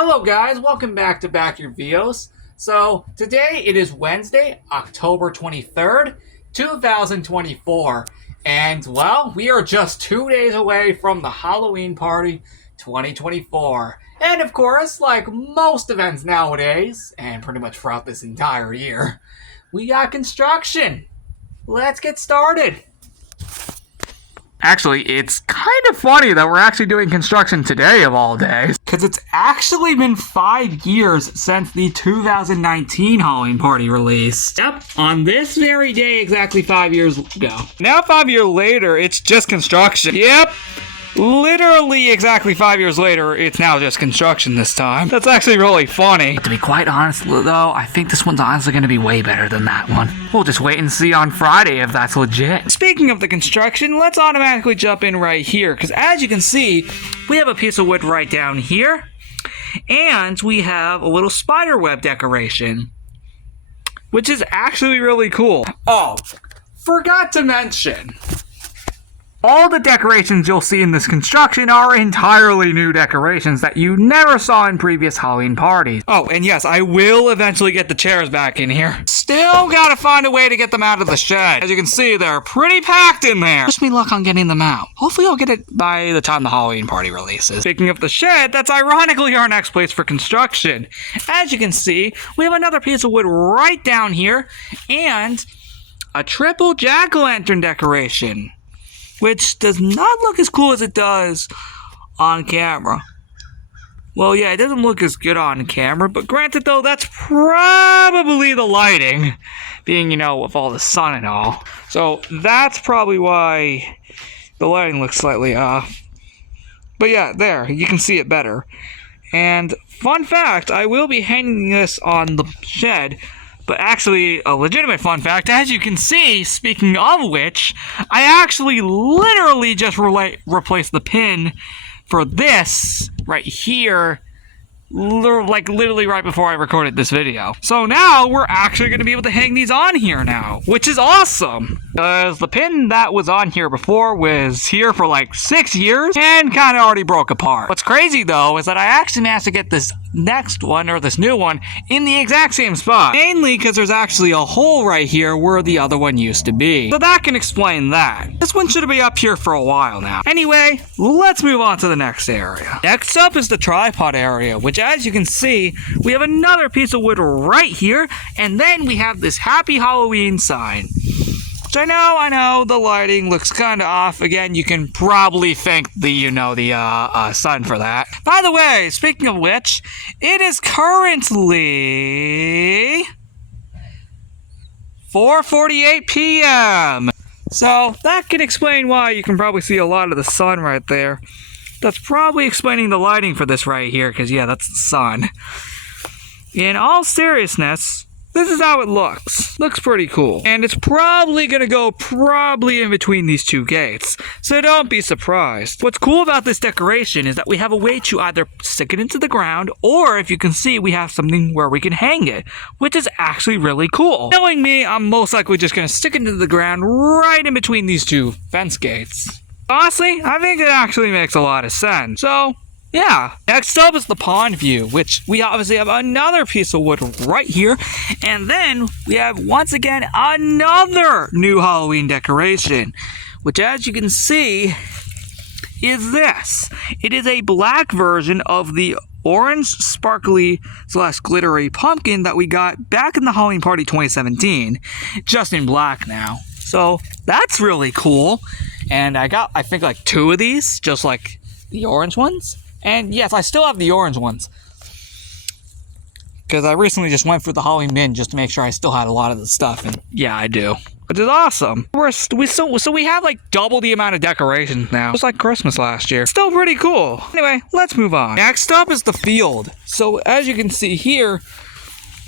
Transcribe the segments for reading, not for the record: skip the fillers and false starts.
Hello guys, welcome back to Backyard Videos. So today it is Wednesday, October 23rd, 2024. And well, we are just 2 days away from the Halloween party 2024. And of course, like most events nowadays, and pretty much throughout this entire year, we got construction. Let's get started. Actually, it's kind of funny that we're actually doing construction today of all days. Because it's actually been 5 years since the 2019 Halloween party released. Yep, on this very day, exactly 5 years ago. Now 5 years later, it's just construction. Yep. Literally exactly 5 years later, it's now just construction this time. That's actually really funny. But to be quite honest, though, I think this one's honestly going to be way better than that one. We'll just wait and see on Friday if that's legit. Speaking of the construction, let's automatically jump in right here. Because as you can see, we have a piece of wood right down here. And we have a little spider web decoration, which is actually really cool. Oh, forgot to mention, all the decorations you'll see in this construction are entirely new decorations that you never saw in previous Halloween parties. Oh, and yes, I will eventually get the chairs back in here. Still gotta find a way to get them out of the shed. As you can see, they're pretty packed in there. Wish me luck on getting them out. Hopefully I'll get it by the time the Halloween party releases. Speaking of the shed, that's ironically our next place for construction. As you can see, we have another piece of wood right down here, and a triple jack-o'-lantern decoration, which does not look as cool as it does on camera. Well, yeah, it doesn't look as good on camera, but granted, though, that's probably the lighting, being, with all the sun and all. So that's probably why the lighting looks slightly off. But yeah, there, you can see it better. And fun fact, I will be hanging this on the shed. But actually, a legitimate fun fact, as you can see, speaking of which, I actually literally just replaced the pin for this right here, literally right before I recorded this video. So now we're actually going to be able to hang these on here now, which is awesome. Because the pin that was on here before was here for like 6 years and kind of already broke apart. What's crazy though is that I actually managed to get this next one, or this new one, in the exact same spot. Mainly because there's actually a hole right here where the other one used to be. So that can explain that. This one should be up here for a while now. Anyway, let's move on to the next area. Next up is the tripod area, which as you can see, we have another piece of wood right here, and then we have this Happy Halloween sign. Which I know, the lighting looks kind of off. Again, you can probably thank the sun for that. By the way, speaking of which, it is currently 4:48 p.m. So that can explain why you can probably see a lot of the sun right there. That's probably explaining the lighting for this right here, because yeah, that's the sun. In all seriousness, this is how it looks. Looks pretty cool. And it's probably gonna go in between these two gates, so don't be surprised. What's cool about this decoration is that we have a way to either stick it into the ground, or if you can see, we have something where we can hang it, which is actually really cool. Knowing me, I'm most likely just gonna stick it into the ground right in between these two fence gates. Honestly, I think it actually makes a lot of sense. So, yeah. Next up is the pond view, which we obviously have another piece of wood right here. And then we have, once again, another new Halloween decoration, which as you can see, is this. It is a black version of the orange sparkly / glittery pumpkin that we got back in the Halloween party 2017, just in black now. So that's really cool. And I got, I think, like 2 of these, just like the orange ones. And yes, I still have the orange ones, because I recently just went through the Halloween bin just to make sure I still had a lot of the stuff, and yeah, I do. Which is awesome. So we have like double the amount of decorations now, just like Christmas last year. Still pretty cool. Anyway, let's move on. Next up is the field. So as you can see here,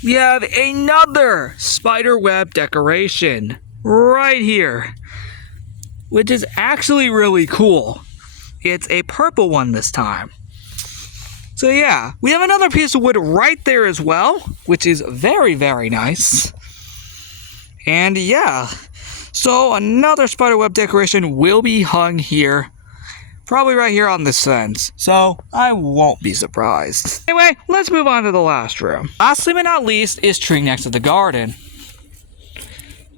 we have another spider web decoration right here, which is actually really cool. It's a purple one this time. So yeah, we have another piece of wood right there as well, which is very, very nice. And yeah, so another spiderweb decoration will be hung here Probably right here on this fence. So I won't be surprised. Anyway, let's move on to the last room. Lastly but not least is tree next to the garden.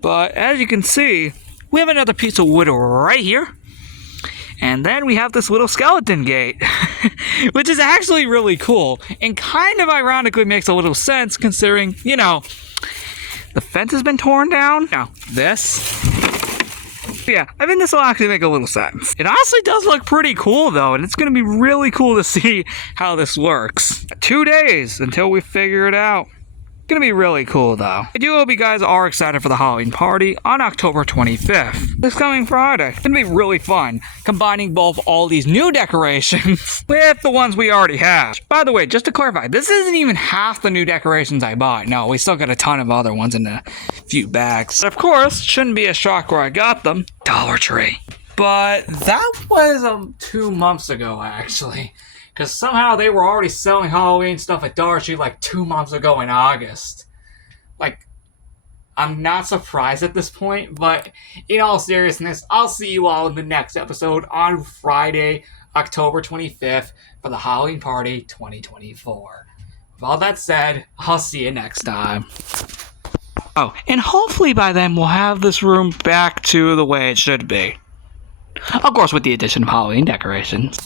But as you can see, we have another piece of wood right here. And then we have this little skeleton gate, which is actually really cool and kind of ironically makes a little sense considering, you know, the fence has been torn down. Now, this. Yeah, I think this will actually make a little sense. It honestly does look pretty cool though, and it's going to be really cool to see how this works. 2 days until we figure it out. Gonna be really cool though. I do hope you guys are excited for the Halloween party on October 25th. This coming Friday. It's gonna be really fun, combining both all these new decorations with the ones we already have. By the way, just to clarify, this isn't even half the new decorations I bought. No, we still got a ton of other ones in a few bags. But of course, shouldn't be a shock where I got them. Dollar Tree. But that was 2 months ago actually. Because somehow they were already selling Halloween stuff at Dollar Tree like 2 months ago in August. Like, I'm not surprised at this point, but in all seriousness, I'll see you all in the next episode on Friday, October 25th for the Halloween Party 2024. With all that said, I'll see you next time. Oh, and hopefully by then we'll have this room back to the way it should be. Of course, with the addition of Halloween decorations.